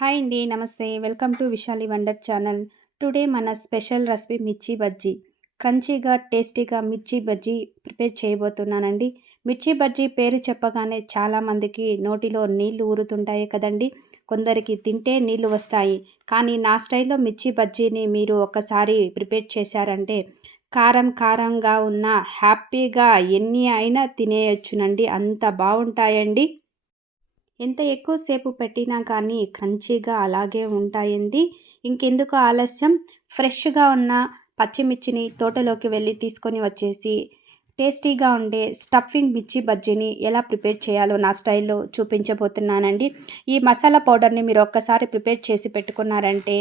Hi అండి. నమస్తే. Welcome to Vishali wonder channel. Today మన స్పెషల్ రెసిపీ మిర్చి బజ్జీ. క్రంచీగా, టేస్టీగా మిర్చి బజ్జీ ప్రిపేర్ చేయబోతున్నానండి. మిర్చి బజ్జీ పేరు చెప్పగానే చాలామందికి నోటిలో నీళ్లు ఊరుతుంటాయి కదండి. కొందరికి తింటే నీళ్లు వస్తాయి. కానీ నా స్టైల్లో మిర్చి బజ్జీని మీరు ఒక్కసారి ప్రిపేర్ చేశారంటే కారం కారంగా ఉన్న హ్యాపీగా ఎన్ని అయినా తినేయొచ్చునండి. అంత బాగుంటాయండి. ఎంత ఎక్కువ సేపు పెట్టినా కానీ క్రంచీగా అలాగే ఉంటాయండి. ఇంకెందుకు ఆలస్యం, ఫ్రెష్గా ఉన్న పచ్చిమిర్చిని తోటలోకి వెళ్ళి తీసుకొని వచ్చేసి టేస్టీగా ఉండే స్టఫింగ్ మిర్చి బజ్జీని ఎలా ప్రిపేర్ చేయాలో నా స్టైల్లో చూపించబోతున్నానండి. ఈ మసాలా పౌడర్ని మీరు ఒక్కసారి ప్రిపేర్ చేసి పెట్టుకున్నారంటే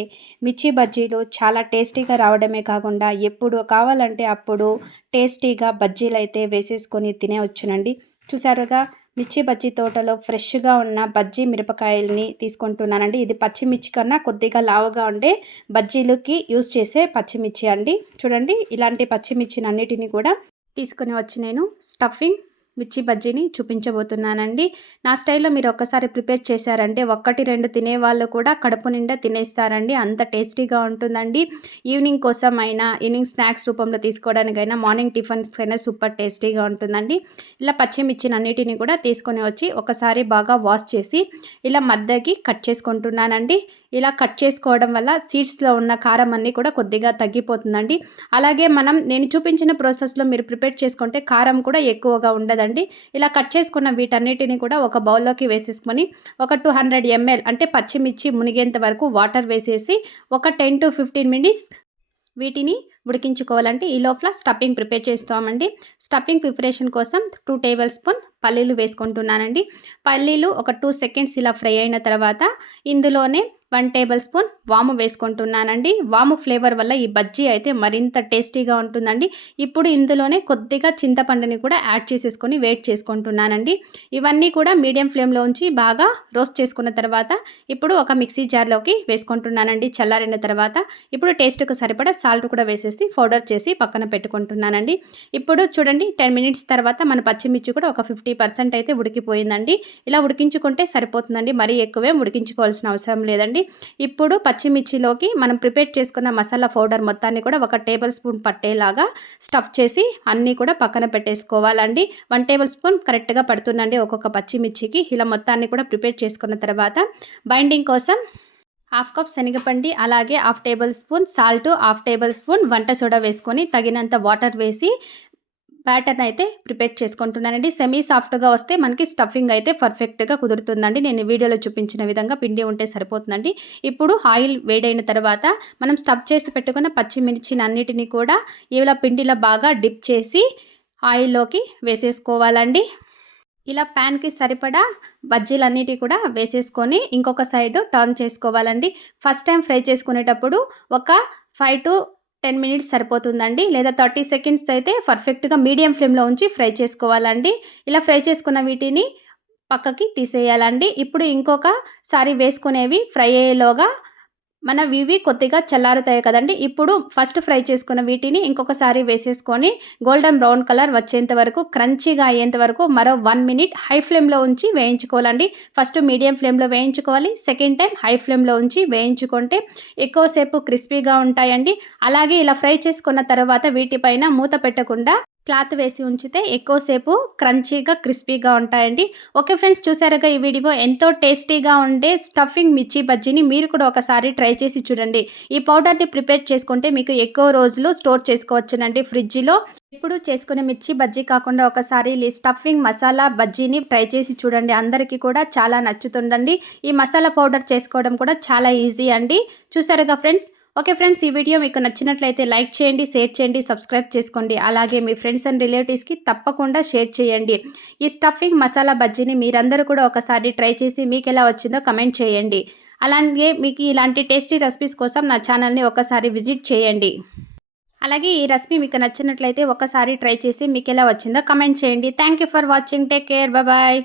మిర్చి బజ్జీలు చాలా టేస్టీగా రావడమే కాకుండా ఎప్పుడు కావాలంటే అప్పుడు టేస్టీగా బజ్జీలు అయితే వేసేసుకొని తినేవచ్చునండి. చూసారుగా, మిర్చి బజ్జీ తోటలో ఫ్రెష్గా ఉన్న బజ్జీ మిరపకాయల్ని తీసుకుంటున్నానండి. ఇది పచ్చిమిర్చి కన్నా కొద్దిగా లావుగా ఉండే బజ్జీలకి యూజ్ చేసే పచ్చిమిర్చి అండి. చూడండి, ఇలాంటి పచ్చిమిర్చిని అన్నిటిని కూడా తీసుకుని వచ్చి నేను స్టఫింగ్ మిర్చి బజ్జీని చూపించబోతున్నానండి. నా స్టైల్లో మీరు ఒక్కసారి ప్రిపేర్ చేశారంటే 1-2 తినేవాళ్ళు కూడా కడుపు నిండా తినేస్తారండి. అంత టేస్టీగా ఉంటుందండి. ఈవినింగ్ కోసం అయినా, ఈవినింగ్ స్నాక్స్ రూపంలో తీసుకోవడానికైనా, మార్నింగ్ టిఫిన్స్ అయినా సూపర్ టేస్టీగా ఉంటుందండి. ఇలా పచ్చిమిర్చిని అన్నిటిని కూడా తీసుకొని వచ్చి ఒకసారి బాగా వాష్ చేసి ఇలా మధ్యకి కట్ చేసుకుంటున్నానండి. ఇలా కట్ చేసుకోవడం వల్ల సీడ్స్లో ఉన్న కారం అన్నీ కూడా కొద్దిగా తగ్గిపోతుందండి. అలాగే నేను చూపించిన ప్రాసెస్లో మీరు ప్రిపేర్ చేసుకుంటే కారం కూడా ఎక్కువగా ఉండదండి. ఇలా కట్ చేసుకున్న వీటన్నిటిని కూడా ఒక బౌల్లోకి వేసేసుకొని ఒక 200 ml అంటే పచ్చిమిర్చి మునిగేంత వరకు వాటర్ వేసేసి ఒక 10-15 మినిట్స్ వీటిని ఉడికించుకోవాలంటే ఈ లోపల స్టఫింగ్ ప్రిపేర్ చేస్తామండి. స్టఫింగ్ ప్రిపరేషన్ కోసం 2 టేబుల్ స్పూన్ పల్లీలు వేసుకుంటున్నానండి. పల్లీలు ఒక 2 సెకండ్స్ ఇలా ఫ్రై అయిన తర్వాత ఇందులోనే 1 టేబుల్ స్పూన్ వాము వేసుకుంటున్నానండి. వాము ఫ్లేవర్ వల్ల ఈ బజ్జీ అయితే మరింత టేస్టీగా ఉంటుందండి. ఇప్పుడు ఇందులోనే కొద్దిగా చింతపండుని కూడా యాడ్ చేసేసుకొని వేట్ చేసుకుంటున్నానండి. ఇవన్నీ కూడా మీడియం ఫ్లేమ్లో ఉంచి బాగా రోస్ట్ చేసుకున్న తర్వాత ఇప్పుడు ఒక మిక్సీ జార్లోకి వేసుకుంటున్నానండి. చల్లారిన తర్వాత ఇప్పుడు టేస్ట్కి సరిపడా సాల్ట్ కూడా వేసేసి పౌడర్ చేసి పక్కన పెట్టుకుంటున్నానండి. ఇప్పుడు చూడండి, 10 మినిట్స్ తర్వాత మన పచ్చిమిర్చి కూడా ఒక 50% అయితే ఉడికిపోయిందండి. ఇలా ఉడికించుకుంటే సరిపోతుందండి. మరీ ఎక్కువే ఉడికించుకోవాల్సిన అవసరం లేదండి. ఇప్పుడు పచ్చిమిర్చిలోకి మనం ప్రిపేర్ చేసుకున్న మసాలా పౌడర్ మొత్తాన్ని కూడా ఒక టేబుల్ స్పూన్ పట్టేలాగా స్టఫ్ చేసి అన్నీ కూడా పక్కన పెట్టేసుకోవాలండి. 1 టేబుల్ స్పూన్ కరెక్ట్గా పడుతుందండి ఒక్కొక్క పచ్చిమిర్చికి. ఇలా మొత్తాన్ని కూడా ప్రిపేర్ చేసుకున్న తర్వాత బైండింగ్ కోసం 1/2 కప్ శనగపిండి, అలాగే 1/2 table spoon salt, 1/2 table spoon వంట సోడా వేసుకొని తగినంత వాటర్ వేసి బ్యాటర్ని అయితే ప్రిపేర్ చేసుకుంటున్నానండి. సెమీ సాఫ్ట్గా వస్తే మనకి స్టఫింగ్ అయితే పర్ఫెక్ట్గా కుదురుతుందండి. నేను వీడియోలో చూపించిన విధంగా పిండి ఉంటే సరిపోతుందండి. ఇప్పుడు ఆయిల్ వేడైన తర్వాత మనం స్టఫ్ చేసి పెట్టుకున్న పచ్చిమిర్చిని అన్నిటినీ కూడా ఇలా పిండిలో బాగా డిప్ చేసి ఆయిల్లోకి వేసేసుకోవాలండి. ఇలా ప్యాన్కి సరిపడా బజ్జీలన్నిటి కూడా వేసేసుకొని ఇంకొక సైడ్ టర్న్ చేసుకోవాలండి. ఫస్ట్ టైం ఫ్రై చేసుకునేటప్పుడు ఒక 5-10 మినిట్స్ సరిపోతుందండి. లేదా 30 సెకండ్స్ అయితే పర్ఫెక్ట్గా మీడియం ఫ్లేమ్లో ఉంచి ఫ్రై చేసుకోవాలండి. ఇలా ఫ్రై చేసుకున్న వీటిని పక్కకి తీసేయాలండి. ఇప్పుడు ఇంకొకసారి వేసుకునేవి ఫ్రై అయ్యేలోగా ఇవి కొద్దిగా చల్లారుతాయి కదండి. ఇప్పుడు ఫస్ట్ ఫ్రై చేసుకున్న వీటిని ఇంకొకసారి వేసేసుకొని గోల్డెన్ బ్రౌన్ కలర్ వచ్చేంత వరకు, క్రంచీగా అయ్యేంత వరకు మరో 1 మినిట్ హై ఫ్లేమ్లో ఉంచి వేయించుకోవాలండి. ఫస్ట్ మీడియం ఫ్లేమ్లో వేయించుకోవాలి. సెకండ్ టైం హై ఫ్లేమ్లో ఉంచి వేయించుకుంటే ఎక్కువసేపు క్రిస్పీగా ఉంటాయండి. అలాగే ఇలా ఫ్రై చేసుకున్న తర్వాత వీటిపైన మూత పెట్టకుండా క్లాత్ వేసి ఉంచితే ఎక్కువసేపు క్రంచీగా, క్రిస్పీగా ఉంటాయండి. ఓకే ఫ్రెండ్స్, చూసారుగా ఈ వీడియో ఎంతో టేస్టీగా ఉండే స్టఫింగ్ మిర్చి బజ్జీని మీరు కూడా ఒకసారి ట్రై చేసి చూడండి. ఈ పౌడర్ని ప్రిపేర్ చేసుకుంటే మీకు ఎక్కువ రోజులు స్టోర్ చేసుకోవచ్చునండి ఫ్రిడ్జ్లో. ఇప్పుడు చేసుకునే మిర్చి బజ్జీ కాకుండా ఒకసారి ఈ స్టఫింగ్ మసాలా బజ్జీని ట్రై చేసి చూడండి. అందరికీ కూడా చాలా నచ్చుతుందండి. ఈ మసాలా పౌడర్ చేసుకోవడం కూడా చాలా ఈజీ అండి. చూసారుగా ఫ్రెండ్స్. ఓకే ఫ్రెండ్స్, ఈ వీడియో మీకు నచ్చినట్లయితే లైక్ చేయండి, షేర్ చేయండి, సబ్స్క్రైబ్ చేసుకోండి. అలాగే మీ ఫ్రెండ్స్ అండ్ రిలేటివ్స్కి తప్పకుండా షేర్ చేయండి. ఈ స్టఫింగ్ మసాలా బజ్జీని మీరందరూ కూడా ఒకసారి ట్రై చేసి మీకు ఎలా వచ్చిందో కమెంట్ చేయండి. అలాగే మీకు ఇలాంటి టేస్టీ రెసిపీస్ కోసం నా ఛానల్ని ఒకసారి విజిట్ చేయండి. అలాగే ఈ రెసిపీ మీకు నచ్చినట్లయితే ఒకసారి ట్రై చేసి మీకు ఎలా వచ్చిందో కమెంట్ చేయండి. Thank you for watching. Take care. Bye.